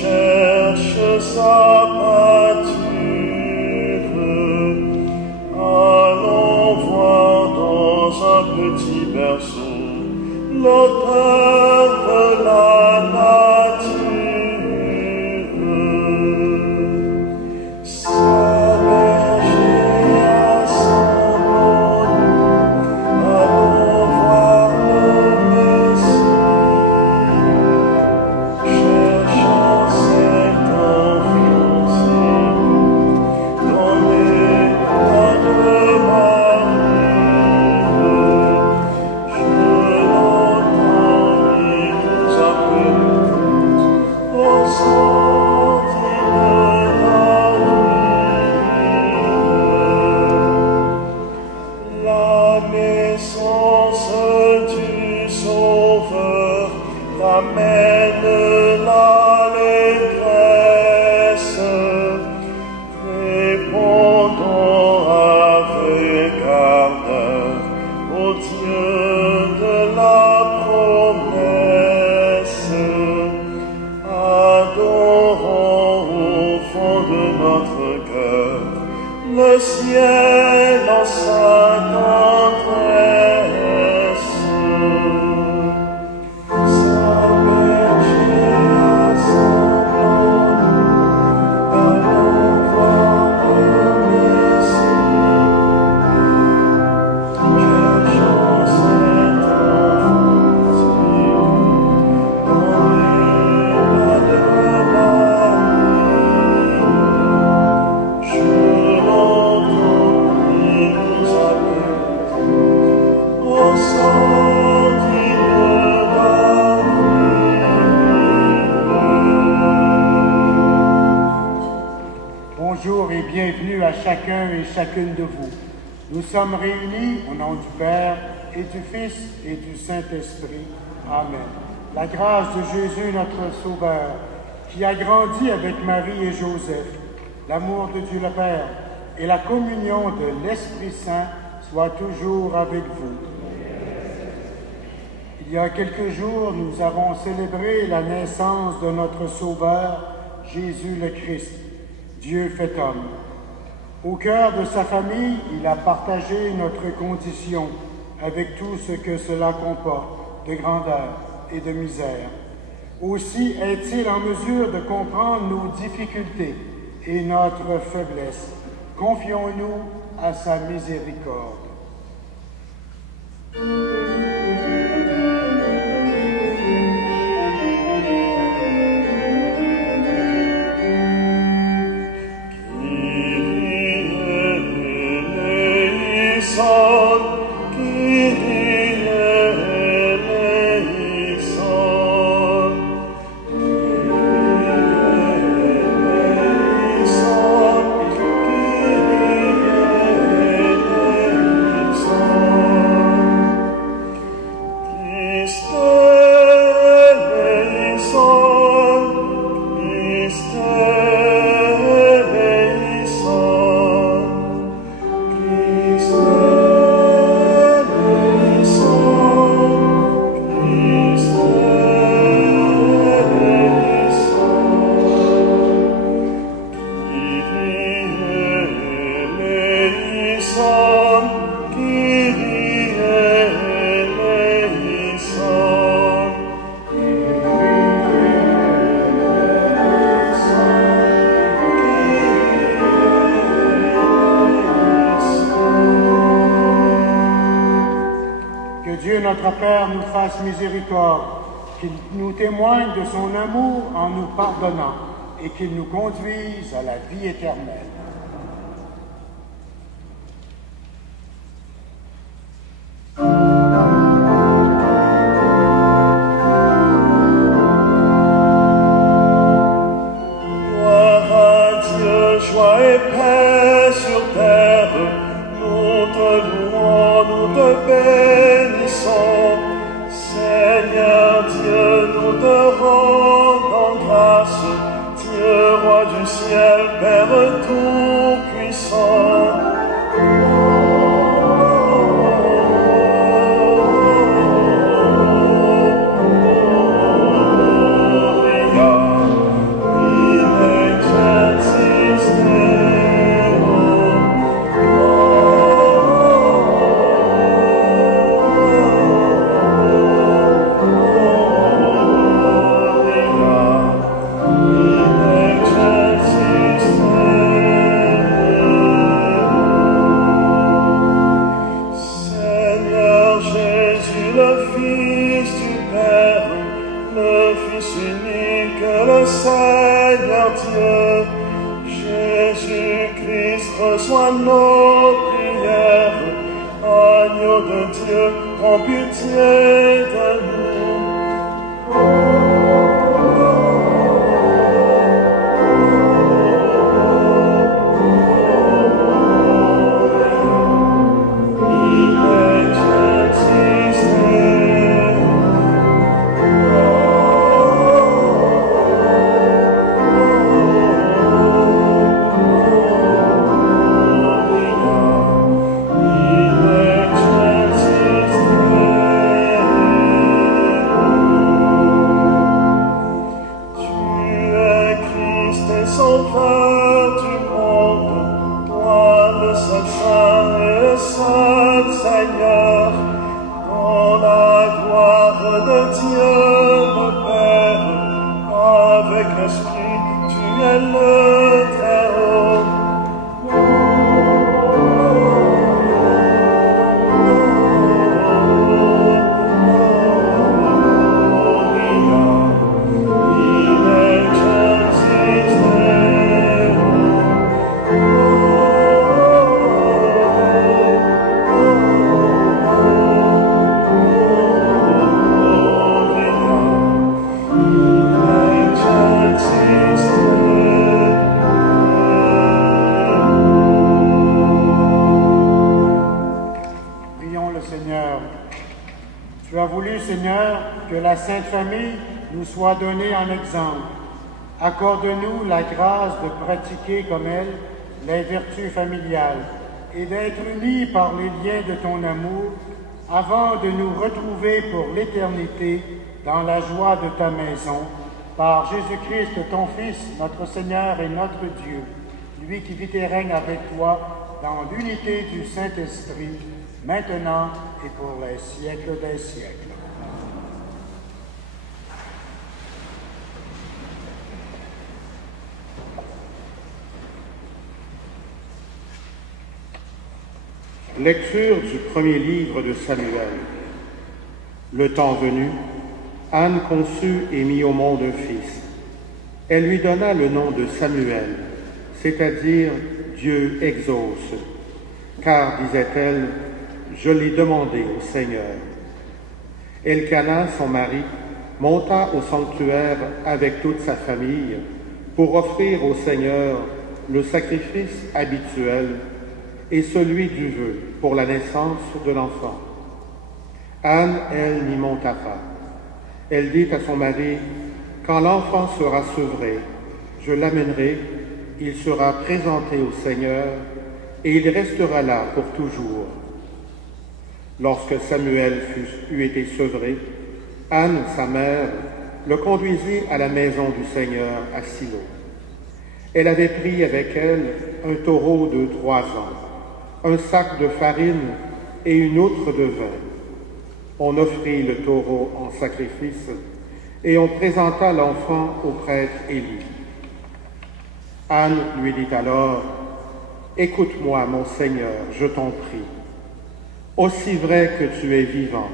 cherche sa pâture. Allons voir dans un petit berceau l'auteur de la nature. Sa berger assemblons-nous, allons voir le Messie, cherchant cet enfant si doux dans les bras de Marie. Je l'entends, il nous appelle tous au sortir de la nuit. La naissance du Sauveur ramène l'allégresse. Répondons avec ardeur au Dieu de la promesse. Adorons au fond de notre cœur le ciel en sa tendresse. Sa berger assemblons-nous, allons voir le Messie, cherchant cet enfant si doux dans les bras de Marie. Je l'entends, il nous appelle au sortir de la nuit. Bonjour et bienvenue à chacun et chacune de vous. Nous sommes réunis au nom du Père et du Fils et du Saint-Esprit. Amen. La grâce de Jésus, notre Sauveur, qui a grandi avec Marie et Joseph, l'amour de Dieu le Père et la communion de l'Esprit Saint soient toujours avec vous. Il y a quelques jours, nous avons célébré la naissance de notre Sauveur, Jésus le Christ, Dieu fait homme. Au cœur de sa famille, il a partagé notre condition avec tout ce que cela comporte de grandeur et de misère. Aussi est-il en mesure de comprendre nos difficultés et notre faiblesse. Confions-nous à sa miséricorde. Notre Père nous fasse miséricorde, qu'il nous témoigne de son amour en nous pardonnant et qu'il nous conduise à la vie éternelle. Gloire à Dieu, joie et paix sur terre, nous te louons, nous te bénissons. Seigneur Dieu, nous te rendons grâce, Dieu roi du ciel, Père tout le Fils du Père, le Fils unique, le Seigneur Dieu. Jésus-Christ reçoit nos prières. Agneau de Dieu, prends pitié de nous. Sainte Famille nous soit donnée en exemple. Accorde-nous la grâce de pratiquer comme elle les vertus familiales et d'être unis par les liens de ton amour avant de nous retrouver pour l'éternité dans la joie de ta maison, par Jésus-Christ, ton Fils, notre Seigneur et notre Dieu, lui qui vit et règne avec toi dans l'unité du Saint-Esprit, maintenant et pour les siècles des siècles. Lecture du premier livre de Samuel. Le temps venu, Anne conçut et mit au monde un fils. Elle lui donna le nom de Samuel, c'est-à-dire Dieu exauce, car, disait-elle, je l'ai demandé au Seigneur. Elkana, son mari, monta au sanctuaire avec toute sa famille pour offrir au Seigneur le sacrifice habituel et celui du vœu pour la naissance de l'enfant. Anne, elle, n'y monta pas. Elle dit à son mari, « Quand l'enfant sera sevré, je l'amènerai, il sera présenté au Seigneur, et il restera là pour toujours. » Lorsque Samuel eut été sevré, Anne, sa mère, le conduisit à la maison du Seigneur à Silo. Elle avait pris avec elle un taureau de 3 ans, un sac de farine et une outre de vin. On offrit le taureau en sacrifice et on présenta l'enfant au prêtre Élie. Anne lui dit alors, « Écoute-moi, mon Seigneur, je t'en prie. Aussi vrai que tu es vivant,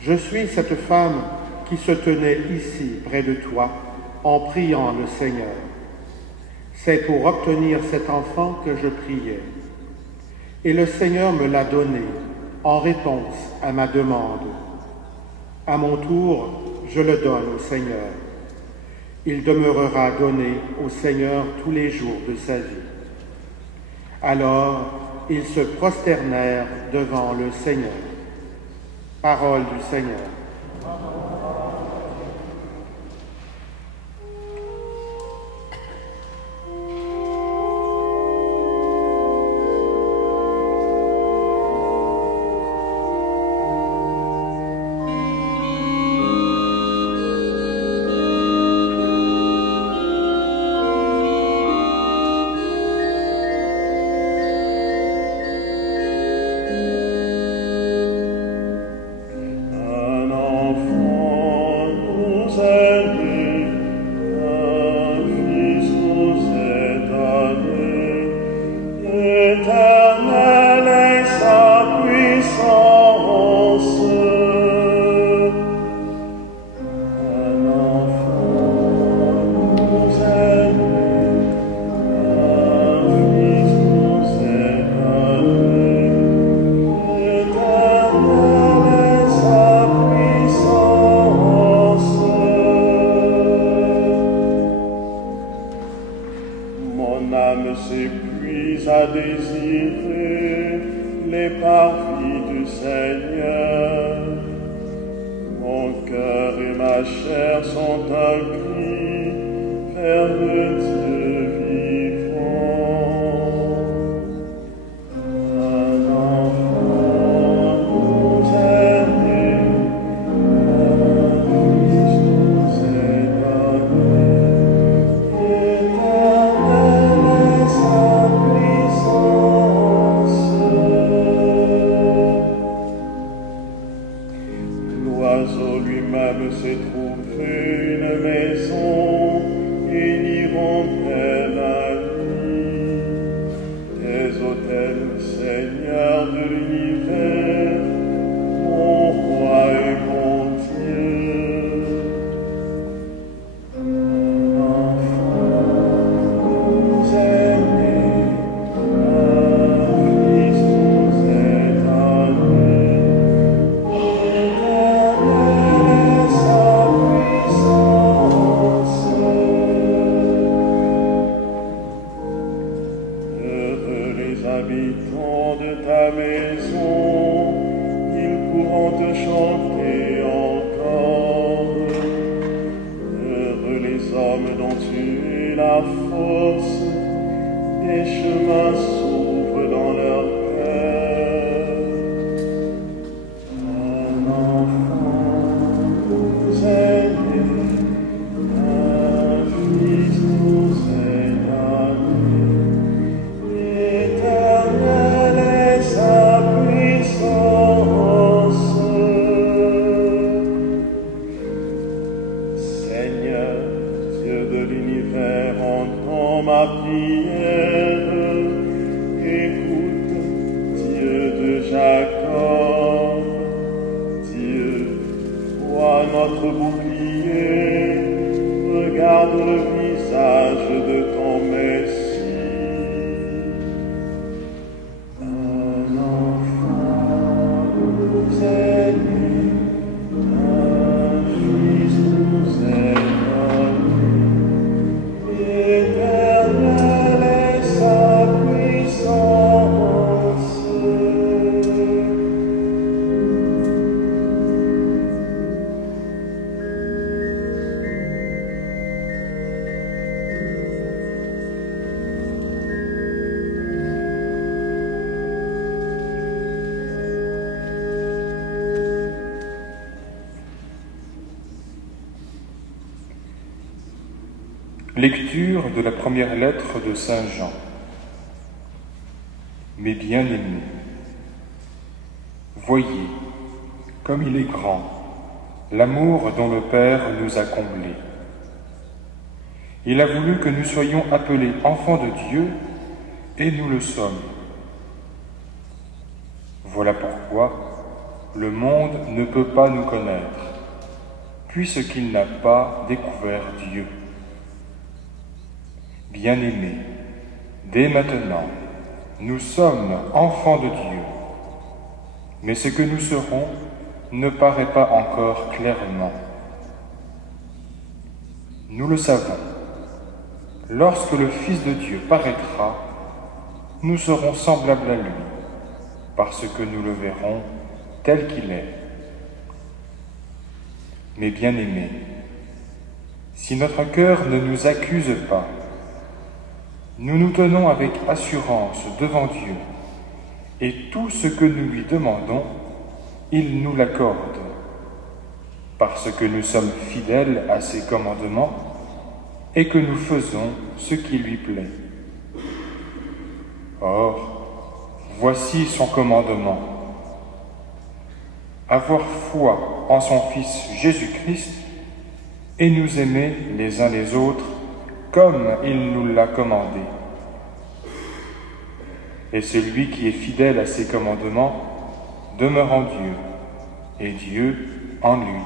je suis cette femme qui se tenait ici près de toi en priant le Seigneur. C'est pour obtenir cet enfant que je priais. Et le Seigneur me l'a donné en réponse à ma demande. À mon tour, je le donne au Seigneur. Il demeurera donné au Seigneur tous les jours de sa vie. » Alors, ils se prosternèrent devant le Seigneur. Parole du Seigneur. Un enfant Mon cœur et ma chair sont un cri vers le Dieu vivant. Un enfant nous est né, un fils nous est donné. Éternelle est sa puissance. L'oiseau lui-même s'est trouvé une maison, et y rendrait la nuit. Des autels, Seigneur de l'univers, mon roi et mon Dieu. Un enfant nous est né, un fils nous est donné. Éternelle est sa puissance. Heureux les habitants de ta maison, ils pourront te chanter encore. Heureux les hommes dont tu es la force, les chemins s'ouvrent dans leur cœur. Un enfant nous est né, un fils nous est donné. Éternelle est sa puissance. Seigneur, Dieu de l'univers, entends ma prière. Écoute, Dieu de Jacob. Dieu, toi notre bouclier, regarde le visage de ton Messie. Un enfant nous est né, un fils nous est donné. Éternelle est sa puissance. Lecture de la première lettre de Saint Jean. Mes bien-aimés, voyez comme il est grand l'amour dont le Père nous a comblés. Il a voulu que nous soyons appelés enfants de Dieu, et nous le sommes. Voilà pourquoi le monde ne peut pas nous connaître, puisqu'il n'a pas découvert Dieu. Bien-aimés, dès maintenant, nous sommes enfants de Dieu, mais ce que nous serons ne paraît pas encore clairement. Nous le savons, lorsque le Fils de Dieu paraîtra, nous serons semblables à lui, parce que nous le verrons tel qu'il est. Mais bien-aimés, si notre cœur ne nous accuse pas, nous nous tenons avec assurance devant Dieu, et tout ce que nous lui demandons, il nous l'accorde, parce que nous sommes fidèles à ses commandements et que nous faisons ce qui lui plaît. Or, voici son commandement: avoir foi en son Fils Jésus-Christ et nous aimer les uns les autres comme il nous l'a commandé. Et celui qui est fidèle à ses commandements demeure en Dieu, et Dieu en lui.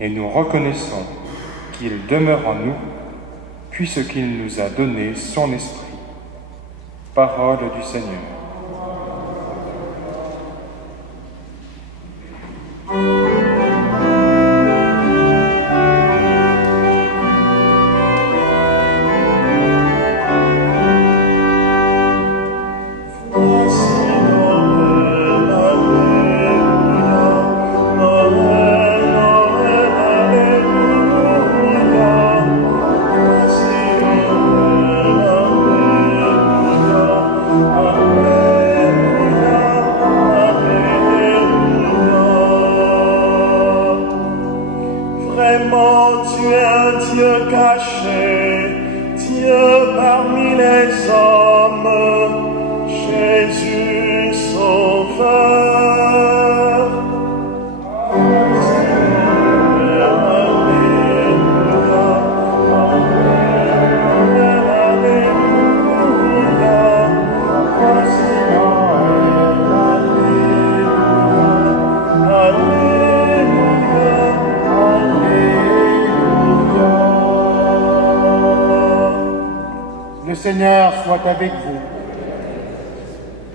Et nous reconnaissons qu'il demeure en nous, puisqu'il nous a donné son esprit. Parole du Seigneur. Voici Noël, Alléluia, Noël. Dieu caché, Dieu parmi les hommes, Jésus Sauveur. Alléluia, Le Seigneur soit avec vous.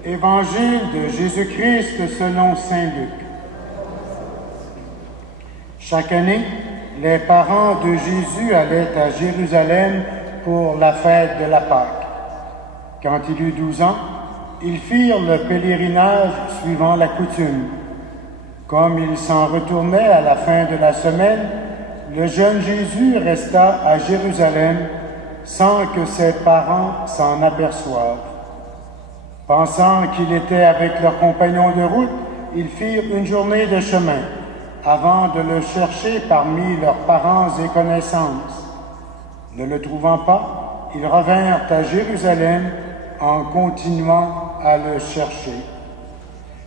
Évangile de Jésus-Christ selon saint Luc. Chaque année, les parents de Jésus allaient à Jérusalem pour la fête de la Pâque. Quand il eut 12 ans, ils firent le pèlerinage suivant la coutume. Comme il s'en retournait à la fin de la semaine, le jeune Jésus resta à Jérusalem sans que ses parents s'en aperçoivent. Pensant qu'il était avec leurs compagnons de route, ils firent une journée de chemin avant de le chercher parmi leurs parents et connaissances. Ne le trouvant pas, ils revinrent à Jérusalem en continuant à le chercher.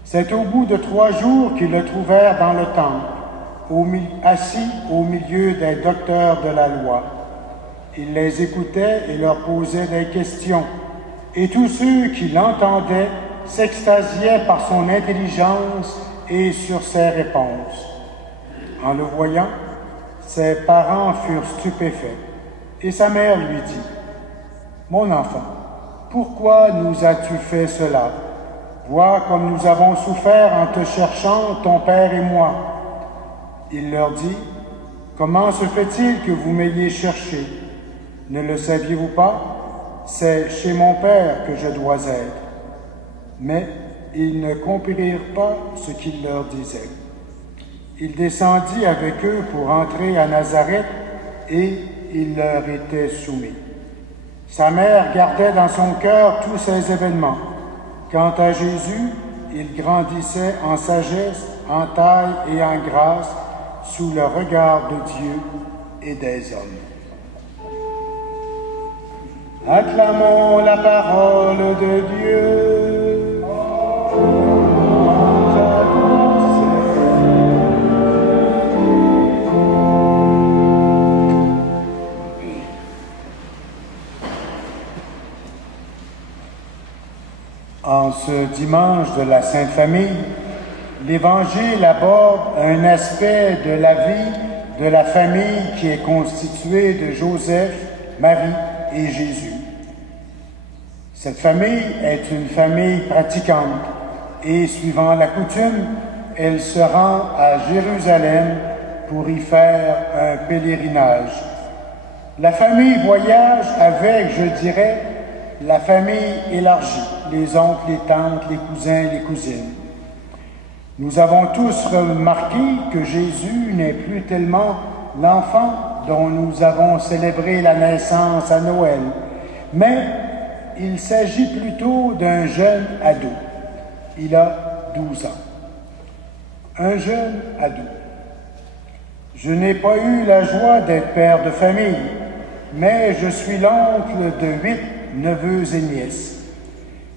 C'est au bout de 3 jours qu'ils le trouvèrent dans le temple, assis au milieu des docteurs de la loi. Il les écoutait et leur posait des questions, et tous ceux qui l'entendaient s'extasiaient par son intelligence et sur ses réponses. En le voyant, ses parents furent stupéfaits, et sa mère lui dit : « Mon enfant, pourquoi nous as-tu fait cela? Vois comme nous avons souffert en te cherchant, ton père et moi. » Il leur dit : « Comment se fait-il que vous m'ayez cherché? Ne le saviez-vous pas? C'est chez mon père que je dois être. » Mais ils ne comprirent pas ce qu'il leur disait. Il descendit avec eux pour entrer à Nazareth et il leur était soumis. Sa mère gardait dans son cœur tous ces événements. Quant à Jésus, il grandissait en sagesse, en taille et en grâce, sous le regard de Dieu et des hommes. Acclamons la parole de Dieu. En ce dimanche de la Sainte Famille, l'Évangile aborde un aspect de la vie de la famille qui est constituée de Joseph, Marie et Jésus. Cette famille est une famille pratiquante et, suivant la coutume, elle se rend à Jérusalem pour y faire un pèlerinage. La famille voyage avec, je dirais, la famille élargie, les oncles, les tantes, les cousins, les cousines. Nous avons tous remarqué que Jésus n'est plus tellement l'enfant dont nous avons célébré la naissance à Noël, mais il s'agit plutôt d'un jeune ado. Il a 12 ans. Un jeune ado. Je n'ai pas eu la joie d'être père de famille, mais je suis l'oncle de 8 neveux et nièces.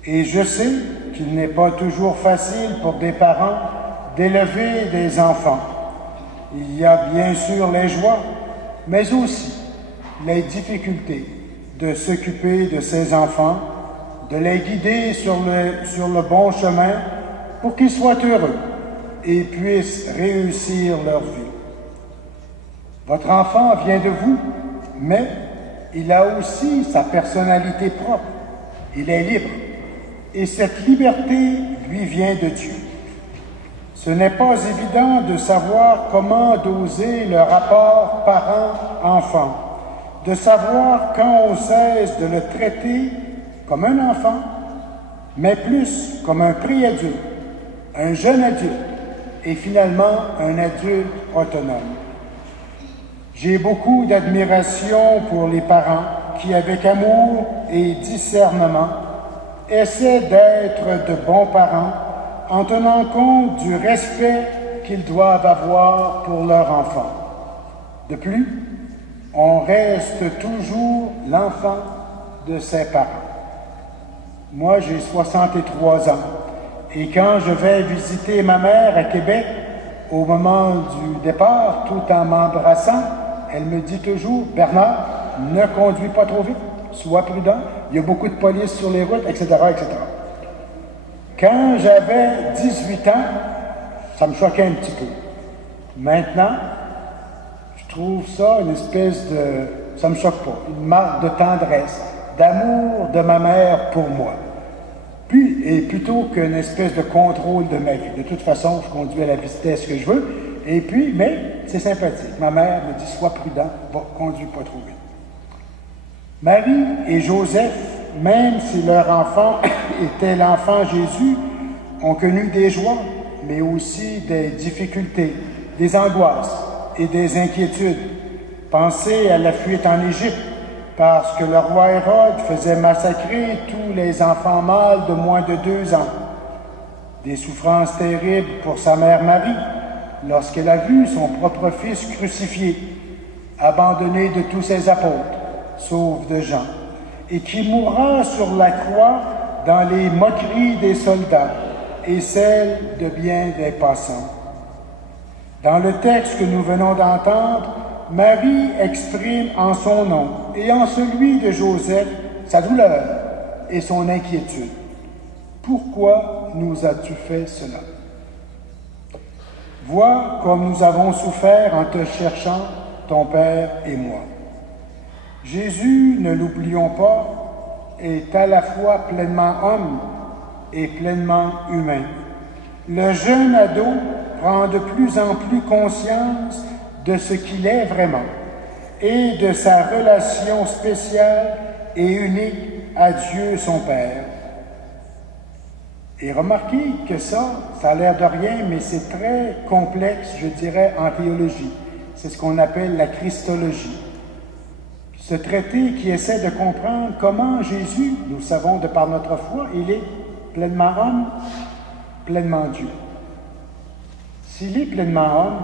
Et je sais qu'il n'est pas toujours facile pour des parents d'élever des enfants. Il y a bien sûr les joies, mais aussi les difficultés de s'occuper de ces enfants, de les guider sur le bon chemin pour qu'ils soient heureux et puissent réussir leur vie. Votre enfant vient de vous, mais il a aussi sa personnalité propre. Il est libre. Et cette liberté lui vient de Dieu. Ce n'est pas évident de savoir comment doser le rapport parent-enfant, de savoir quand on cesse de le traiter comme un enfant, mais plus comme un pré-adulte, un jeune adulte et finalement un adulte autonome. J'ai beaucoup d'admiration pour les parents qui, avec amour et discernement, essaient d'être de bons parents en tenant compte du respect qu'ils doivent avoir pour leur enfant. De plus, on reste toujours l'enfant de ses parents. Moi, j'ai 63 ans. Et quand je vais visiter ma mère à Québec, au moment du départ, tout en m'embrassant, elle me dit toujours, « Bernard, ne conduis pas trop vite, sois prudent, il y a beaucoup de police sur les routes, etc., etc. » Quand j'avais 18 ans, ça me choquait un petit peu. Maintenant, je trouve ça une espèce de... ça me choque pas, une marque de tendresse, d'amour de ma mère pour moi. Puis, et plutôt qu'une espèce de contrôle de ma vie. De toute façon, je conduis à la vitesse que je veux. Et puis, mais c'est sympathique. Ma mère me dit, sois prudent, conduis pas trop vite. Marie et Joseph, même si leur enfant était l'enfant Jésus, ont connu des joies, mais aussi des difficultés, des angoisses et des inquiétudes. Pensez à la fuite en Égypte, parce que le roi Hérode faisait massacrer tous les enfants mâles de moins de 2 ans. Des souffrances terribles pour sa mère Marie, lorsqu'elle a vu son propre fils crucifié, abandonné de tous ses apôtres, sauf de Jean, et qui mourra sur la croix dans les moqueries des soldats et celles de bien des passants. Dans le texte que nous venons d'entendre, Marie exprime en son nom et en celui de Joseph sa douleur et son inquiétude. Pourquoi nous as-tu fait cela? Vois comme nous avons souffert en te cherchant, ton Père et moi. Jésus, ne l'oublions pas, est à la fois pleinement homme et pleinement humain. Le jeune ado prend de plus en plus conscience de ce qu'il est vraiment et de sa relation spéciale et unique à Dieu son Père. Et remarquez que ça a l'air de rien, mais c'est très complexe, je dirais, en théologie. C'est ce qu'on appelle la Christologie. Ce traité qui essaie de comprendre comment Jésus, nous savons de par notre foi, il est pleinement homme, pleinement Dieu. S'il est pleinement homme,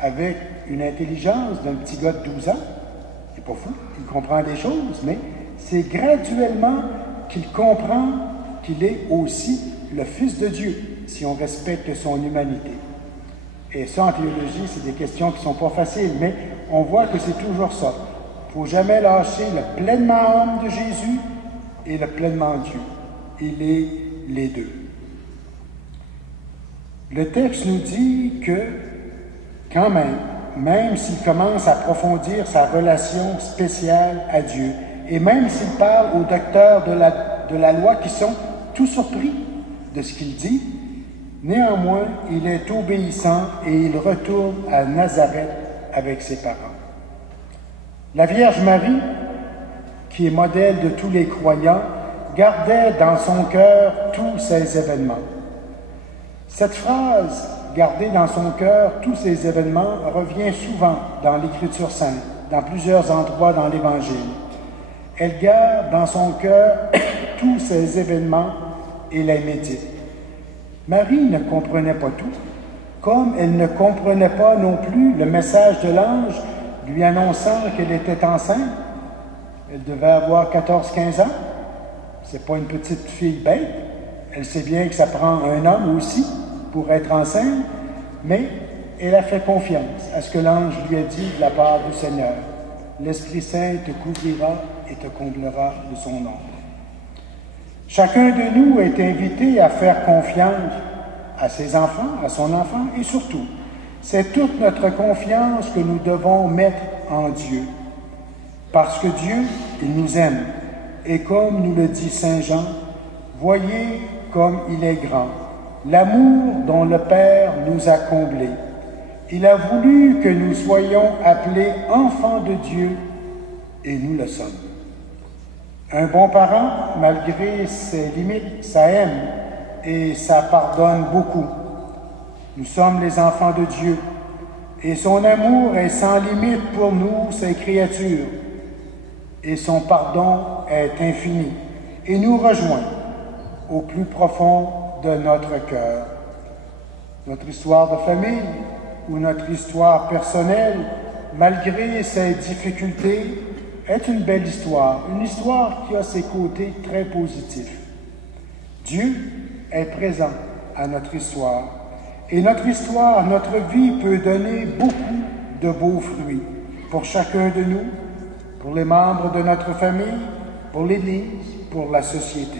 avec une intelligence d'un petit gars de 12 ans, il n'est pas fou, il comprend des choses, mais c'est graduellement qu'il comprend qu'il est aussi le Fils de Dieu, si on respecte son humanité. Et ça, en théologie, c'est des questions qui ne sont pas faciles, mais on voit que c'est toujours ça. Il ne faut jamais lâcher le pleinement homme de Jésus et le pleinement Dieu. Il est les deux. Le texte nous dit que, quand même s'il commence à approfondir sa relation spéciale à Dieu, et même s'il parle aux docteurs de la loi qui sont tout surpris de ce qu'il dit, néanmoins, il est obéissant et il retourne à Nazareth avec ses parents. La Vierge Marie, qui est modèle de tous les croyants, gardait dans son cœur tous ces événements. Cette phrase, garder dans son cœur tous ces événements, revient souvent dans l'Écriture sainte, dans plusieurs endroits dans l'Évangile. Elle garde dans son cœur tous ces événements et les médite. Marie ne comprenait pas tout, comme elle ne comprenait pas non plus le message de l'ange lui annonçant qu'elle était enceinte. Elle devait avoir 14-15 ans. C'est pas une petite fille bête. Elle sait bien que ça prend un homme aussi pour être enceinte, mais elle a fait confiance à ce que l'ange lui a dit de la part du Seigneur. L'Esprit Saint te couvrira et te comblera de son ombre. Chacun de nous est invité à faire confiance à ses enfants, à son enfant, et surtout, c'est toute notre confiance que nous devons mettre en Dieu. Parce que Dieu, il nous aime. Et comme nous le dit Saint Jean, voyez comme il est grand, l'amour dont le Père nous a comblés. Il a voulu que nous soyons appelés enfants de Dieu, et nous le sommes. Un bon parent, malgré ses limites, ça aime et ça pardonne beaucoup. Nous sommes les enfants de Dieu, et son amour est sans limite pour nous, ses créatures, et son pardon est infini, et nous rejoint au plus profond de notre cœur. Notre histoire de famille ou notre histoire personnelle malgré ses difficultés, est une belle histoire, une histoire qui a ses côtés très positifs. Dieu est présent à notre histoire, et notre histoire, notre vie peut donner beaucoup de beaux fruits pour chacun de nous, pour les membres de notre famille, pour l'Église, pour la société.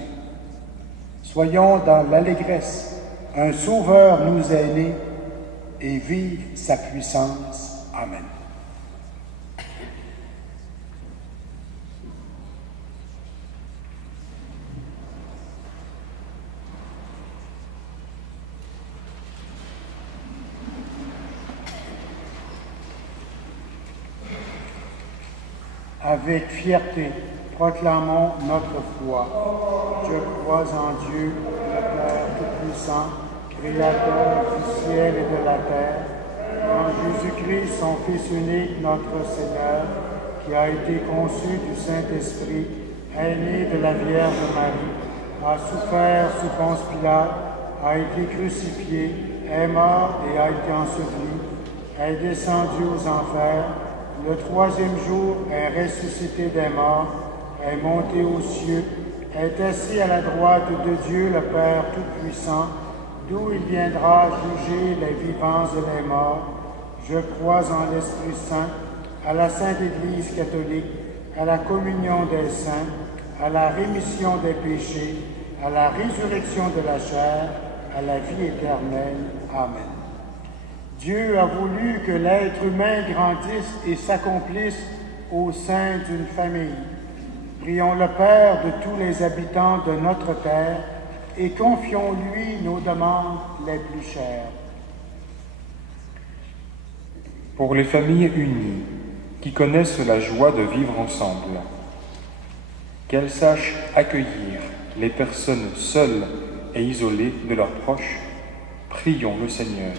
Soyons dans l'allégresse. Un Sauveur nous est né, et vive sa puissance. Amen. Avec fierté, proclamons notre foi. Je crois en Dieu, le Père Tout-Puissant, Créateur du ciel et de la terre, en Jésus-Christ, son Fils unique, notre Seigneur, qui a été conçu du Saint-Esprit, est né de la Vierge Marie, a souffert sous Ponce Pilate, a été crucifié, est mort et a été enseveli, est descendu aux enfers, le troisième jour est ressuscité des morts, est monté aux cieux, est assis à la droite de Dieu le Père Tout-Puissant, d'où il viendra juger les vivants et les morts. Je crois en l'Esprit Saint, à la Sainte Église catholique, à la communion des saints, à la rémission des péchés, à la résurrection de la chair, à la vie éternelle. Amen. Dieu a voulu que l'être humain grandisse et s'accomplisse au sein d'une famille. Prions le Père de tous les habitants de notre terre et confions-lui nos demandes les plus chères. Pour les familles unies qui connaissent la joie de vivre ensemble, qu'elles sachent accueillir les personnes seules et isolées de leurs proches, prions le Seigneur.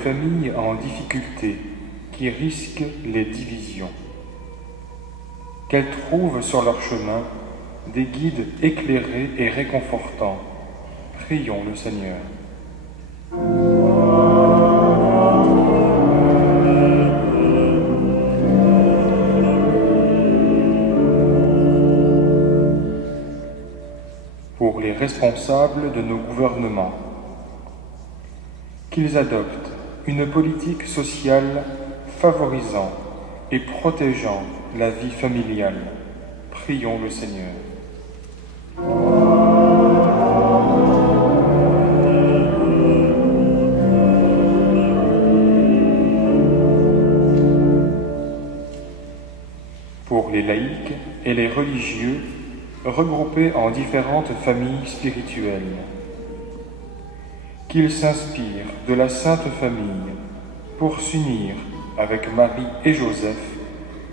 Familles en difficulté qui risquent les divisions. Qu'elles trouvent sur leur chemin des guides éclairés et réconfortants. Prions le Seigneur. Pour les responsables de nos gouvernements, qu'ils adoptent une politique sociale favorisant et protégeant la vie familiale. Prions le Seigneur. Pour les laïcs et les religieux regroupés en différentes familles spirituelles, qu'ils s'inspirent de la Sainte Famille pour s'unir avec Marie et Joseph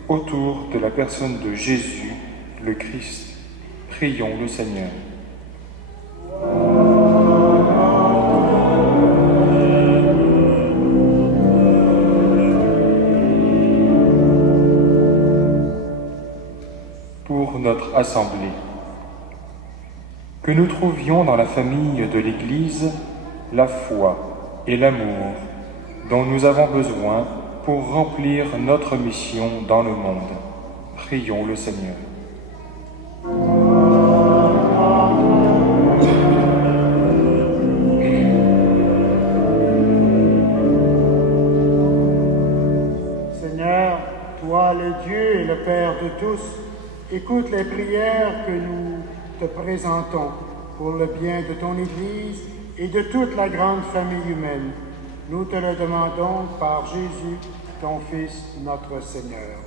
autour de la personne de Jésus, le Christ. Prions le Seigneur. Pour notre Assemblée, que nous trouvions dans la famille de l'Église la foi et l'amour dont nous avons besoin pour remplir notre mission dans le monde. Prions le Seigneur. Seigneur, toi le Dieu et le Père de tous, écoute les prières que nous te présentons pour le bien de ton Église et de toute la grande famille humaine. Nous te le demandons par Jésus, ton Fils, notre Seigneur.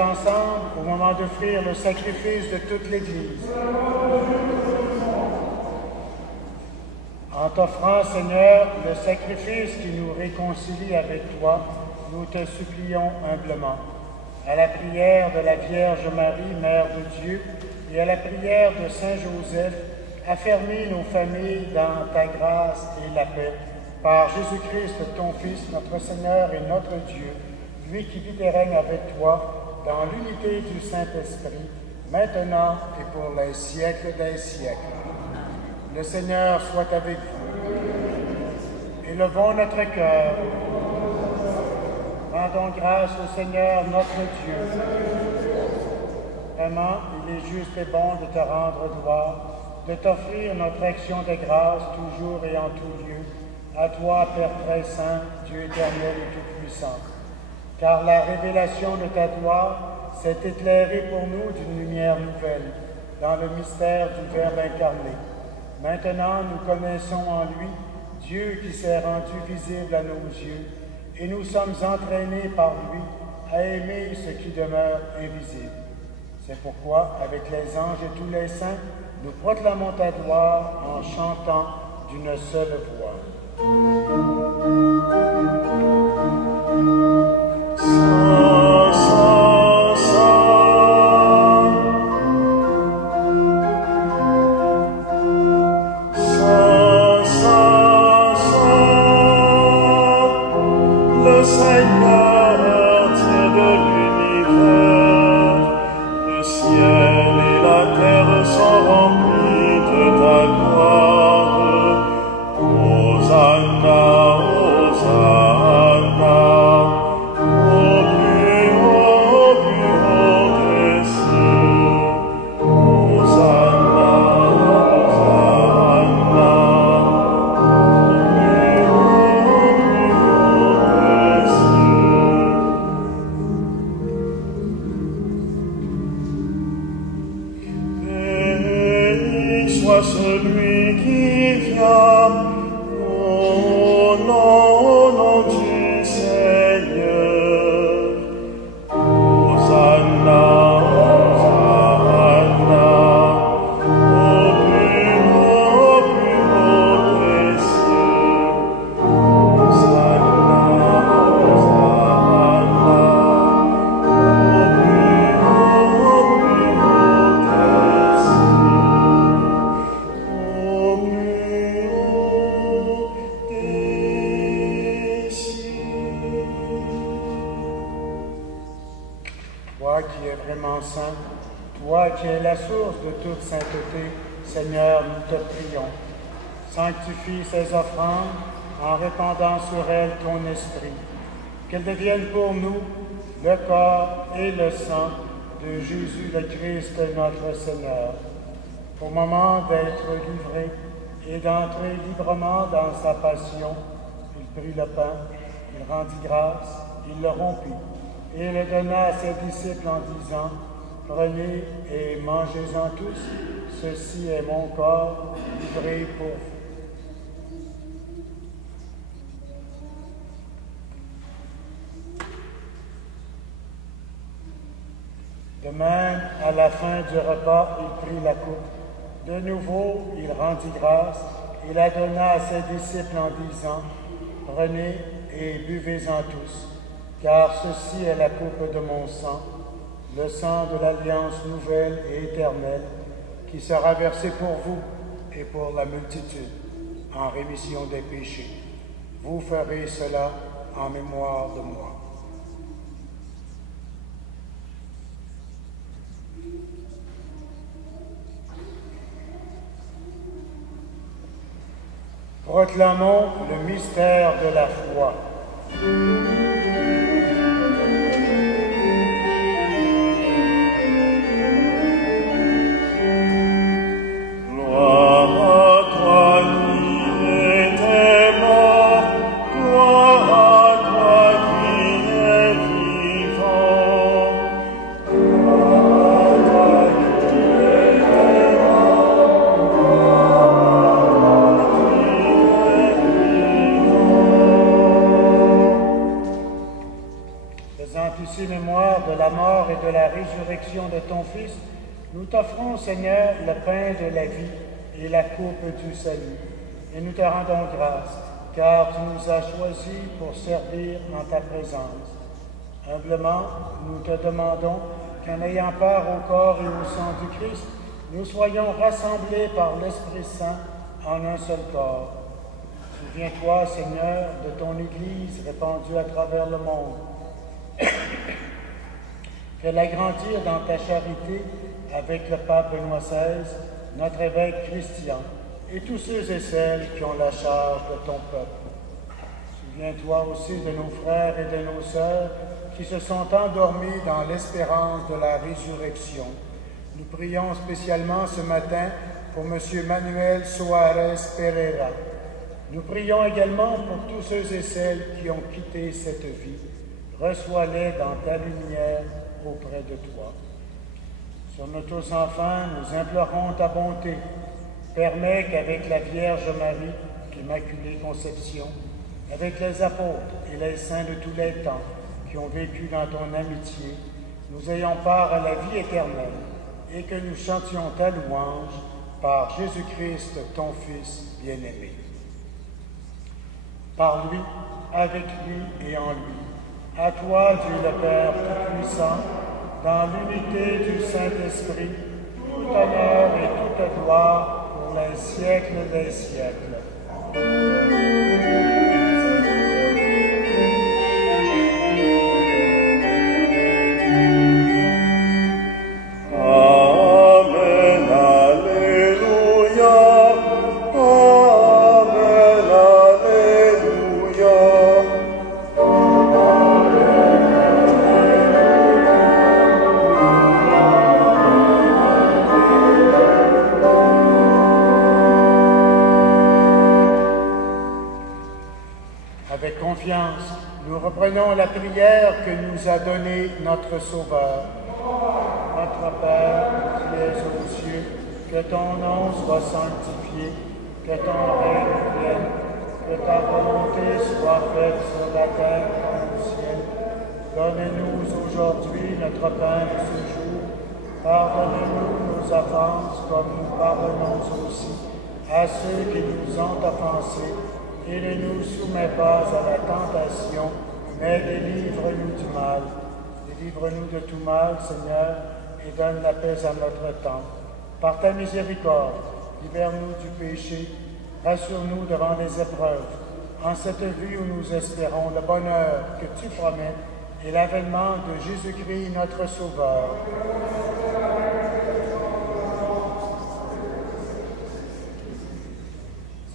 ensemble au moment d'offrir le sacrifice de toute l'Église. En t'offrant, Seigneur, le sacrifice qui nous réconcilie avec toi, nous te supplions humblement. À la prière de la Vierge Marie, Mère de Dieu, et à la prière de Saint Joseph, affermis nos familles dans ta grâce et la paix. Par Jésus-Christ, ton Fils, notre Seigneur et notre Dieu, lui qui vit et règne avec toi, dans l'unité du Saint-Esprit, maintenant et pour les siècles des siècles. Le Seigneur soit avec vous. Élevons notre cœur. Rendons grâce au Seigneur notre Dieu. Vraiment, il est juste et bon de te rendre gloire, de t'offrir notre action de grâce toujours et en tout lieu, à toi, Père très saint, Dieu éternel et tout-puissant. Car la révélation de ta gloire s'est éclairée pour nous d'une lumière nouvelle, dans le mystère du Verbe incarné. Maintenant, nous connaissons en lui Dieu qui s'est rendu visible à nos yeux, et nous sommes entraînés par lui à aimer ce qui demeure invisible. C'est pourquoi, avec les anges et tous les saints, nous proclamons ta gloire en chantant d'une seule voix. Toi qui es vraiment saint, toi qui es la source de toute sainteté, Seigneur, nous te prions. Sanctifie ces offrandes en répandant sur elles ton esprit, qu'elles deviennent pour nous le corps et le sang de Jésus le Christ, notre Seigneur. Au moment d'être livré et d'entrer librement dans sa passion, il prit le pain, il rendit grâce, il le rompit et le donna à ses disciples en disant, « Prenez et mangez-en tous, ceci est mon corps livré pour vous. » De même, à la fin du repas, il prit la coupe. De nouveau, il rendit grâce et la donna à ses disciples en disant, « Prenez et buvez-en tous, car ceci est la coupe de mon sang, le sang de l'alliance nouvelle et éternelle, qui sera versé pour vous et pour la multitude, en rémission des péchés. Vous ferez cela en mémoire de moi. » Proclamons le mystère de la foi. résurrection de ton Fils, nous t'offrons, Seigneur, le pain de la vie et la coupe du salut. Et nous te rendons grâce, car tu nous as choisis pour servir en ta présence. Humblement, nous te demandons qu'en ayant part au corps et au sang du Christ, nous soyons rassemblés par l'Esprit Saint en un seul corps. Souviens-toi, Seigneur, de ton Église répandue à travers le monde. Fais-la grandir dans ta charité avec le pape Benoît XVI, notre évêque Christian, et tous ceux et celles qui ont la charge de ton peuple. Souviens-toi aussi de nos frères et de nos sœurs qui se sont endormis dans l'espérance de la résurrection. Nous prions spécialement ce matin pour M. Manuel Soares Pereira. Nous prions également pour tous ceux et celles qui ont quitté cette vie. Reçois-les dans ta lumière auprès de toi. Sur nous tous enfin, nous implorons ta bonté. Permets qu'avec la Vierge Marie, l'Immaculée Conception, avec les apôtres et les saints de tous les temps qui ont vécu dans ton amitié, nous ayons part à la vie éternelle et que nous chantions ta louange par Jésus-Christ, ton Fils bien-aimé. Par lui, avec lui et en lui, à toi, Dieu le Père Tout-Puissant, dans l'unité du Saint-Esprit, tout honneur et toute gloire pour les siècles des siècles. Nous reprenons la prière que nous a donnée notre Sauveur. Notre Père, qui es aux cieux, que ton nom soit sanctifié, que ton règne vienne, que ta volonté soit faite sur la terre comme au ciel. Donne-nous aujourd'hui notre pain de ce jour. Pardonne-nous nos offenses comme nous pardonnons aussi à ceux qui nous ont offensés. Et ne nous soumets pas à la tentation, mais délivre-nous du mal. Délivre-nous de tout mal, Seigneur, et donne la paix à notre temps. Par ta miséricorde, libère-nous du péché, rassure-nous devant les épreuves, en cette vie où nous espérons le bonheur que tu promets et l'avènement de Jésus-Christ, notre Sauveur.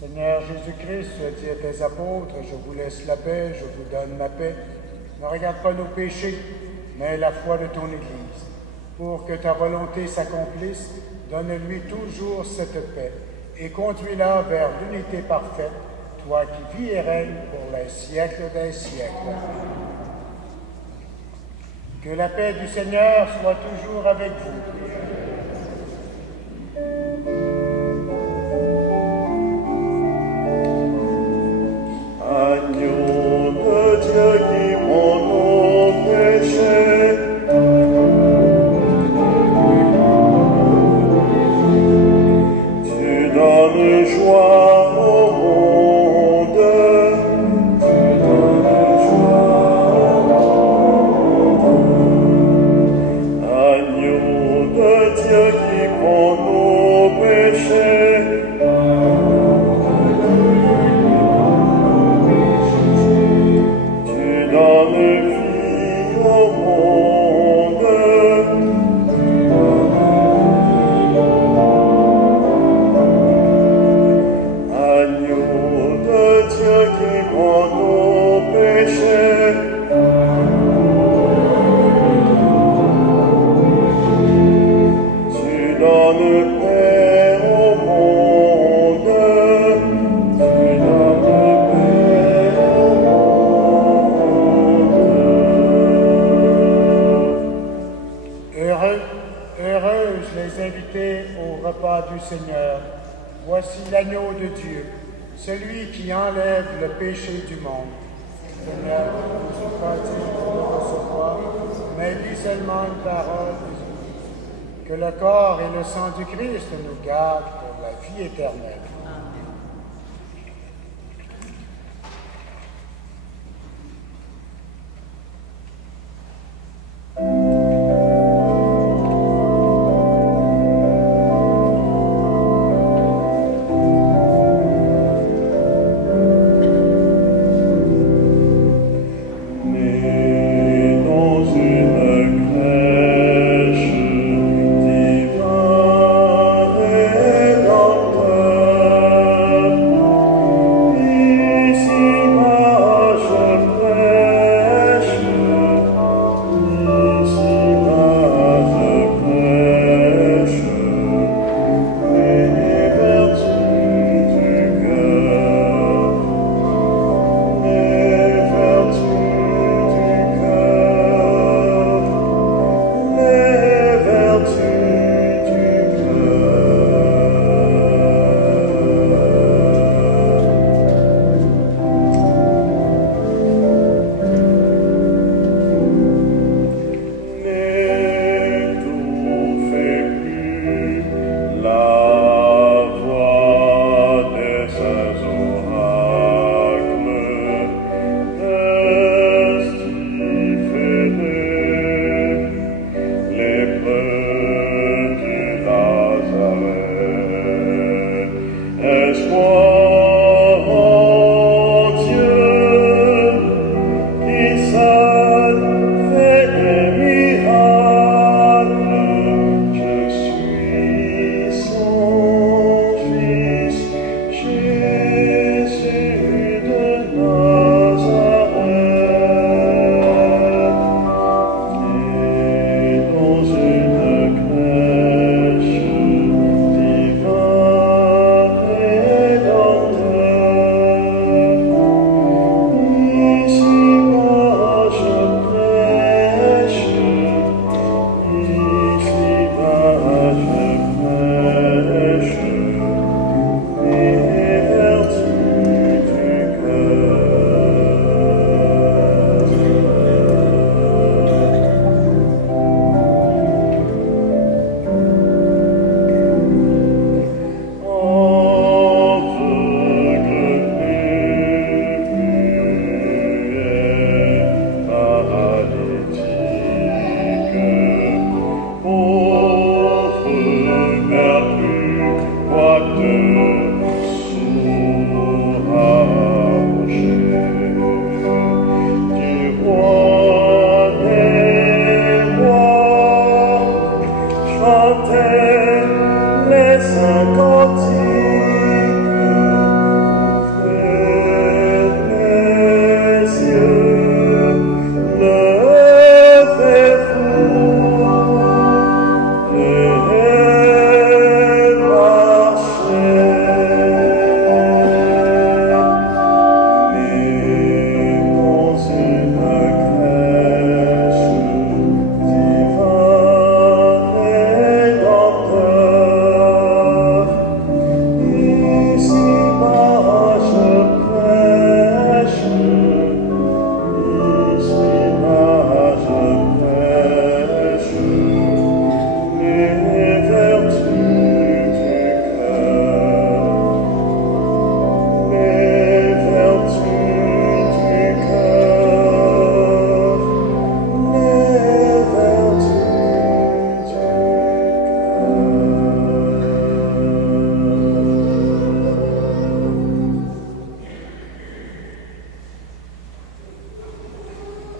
Seigneur Jésus-Christ, tu as dit à tes apôtres, je vous laisse la paix, je vous donne la paix. Ne regarde pas nos péchés, mais la foi de ton Église. Pour que ta volonté s'accomplisse, donne-lui toujours cette paix et conduis-la vers l'unité parfaite, toi qui vis et règnes pour les siècles des siècles. Que la paix du Seigneur soit toujours avec vous. Agneau de Dieu qui prend nos péchés, tu donnes joie au monde, tu donnes joie au monde. Agneau de Dieu qui prend nos péchés, du Seigneur. Voici l'agneau de Dieu, celui qui enlève le péché du monde. Seigneur, je ne suis pas digne de le recevoir, mais dis seulement une parole et je Que le corps et le sang du Christ nous gardent pour la vie éternelle.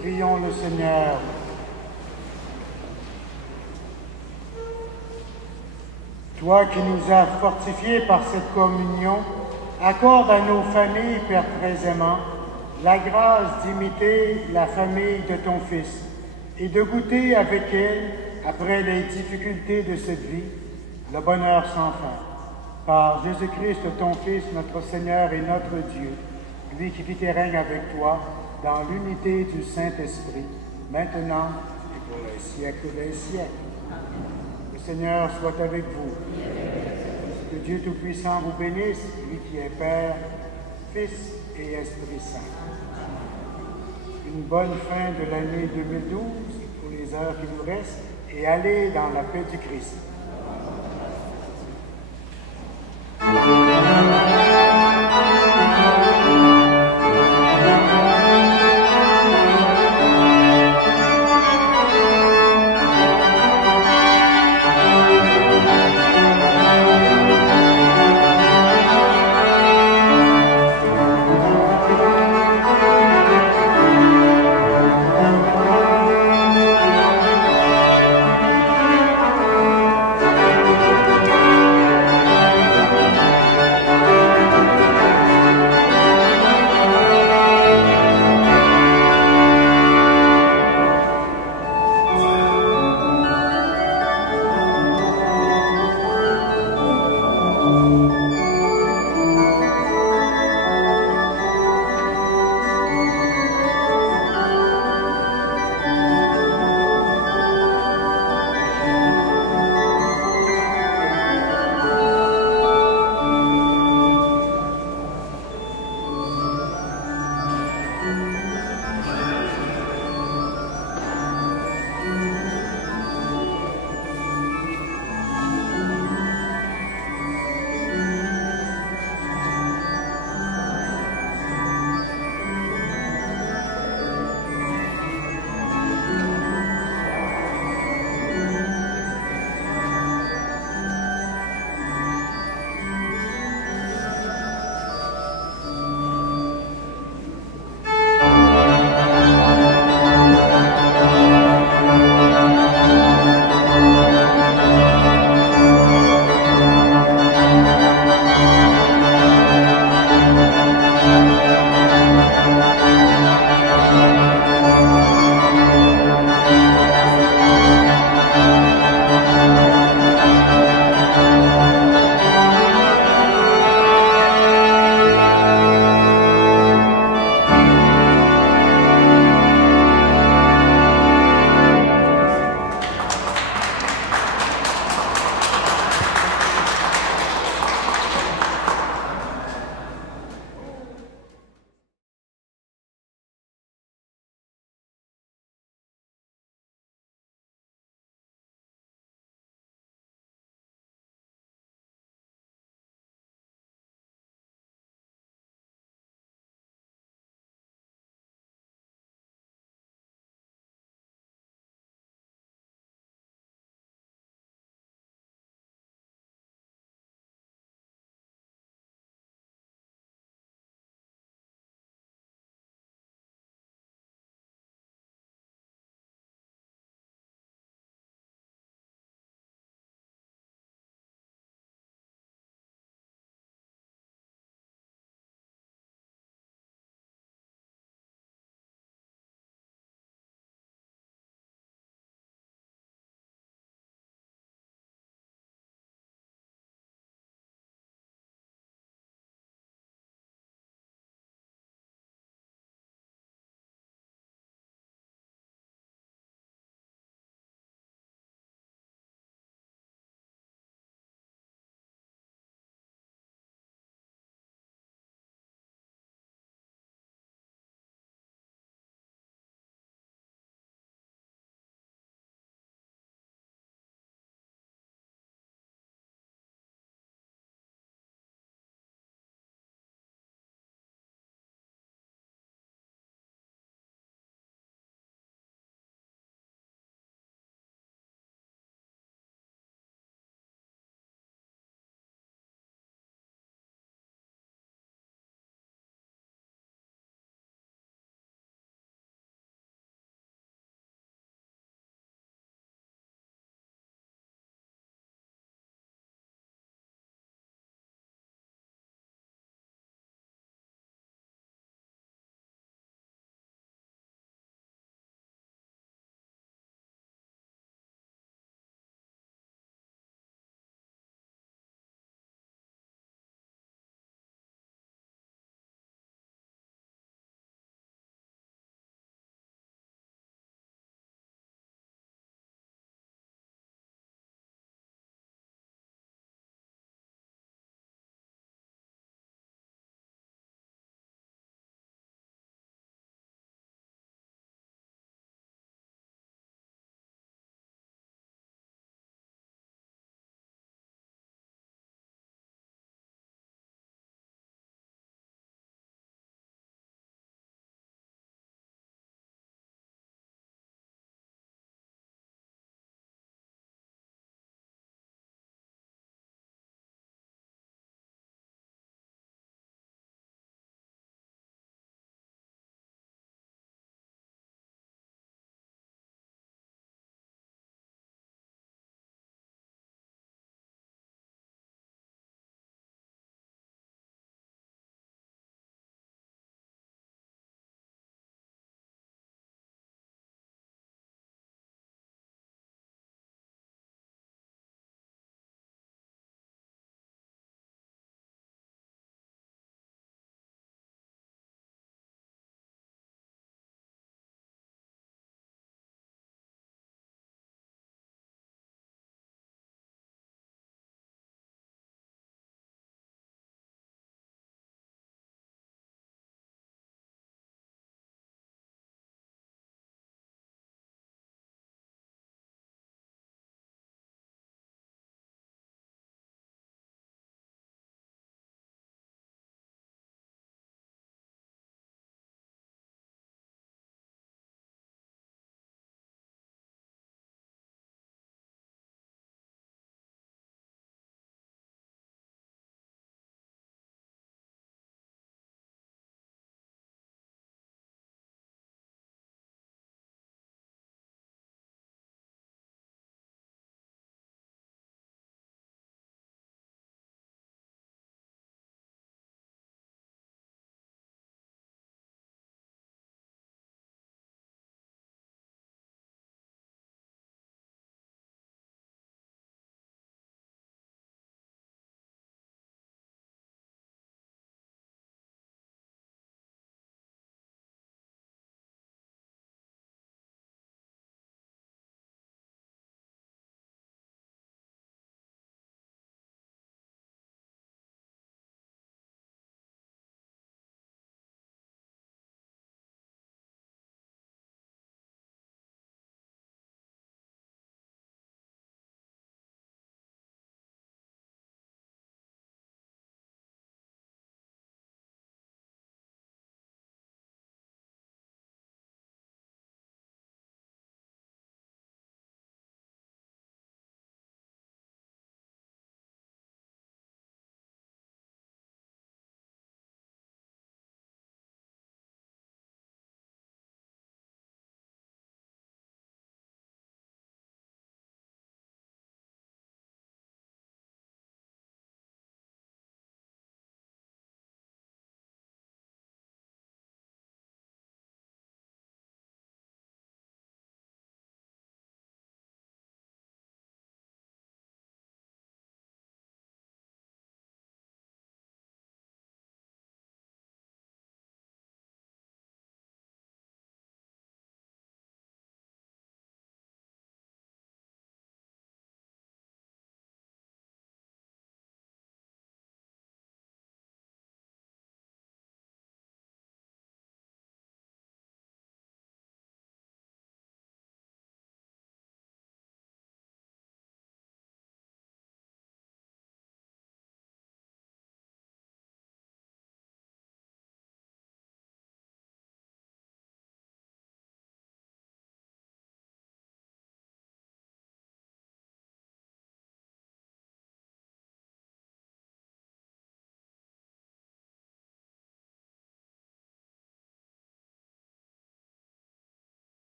Prions le Seigneur. Toi qui nous as fortifiés par cette communion, accorde à nos familles, Père très aimant, la grâce d'imiter la famille de ton Fils et de goûter avec elle, après les difficultés de cette vie, le bonheur sans fin. Par Jésus-Christ, ton Fils, notre Seigneur et notre Dieu, lui qui vit et règne avec toi dans l'unité du Saint-Esprit, maintenant et pour les siècles des siècles. Le Seigneur soit avec vous. Que Dieu Tout-Puissant vous bénisse, lui qui est Père, Fils et Esprit Saint. Une bonne fin de l'année 2012 pour les heures qui nous restent et allez dans la paix du Christ.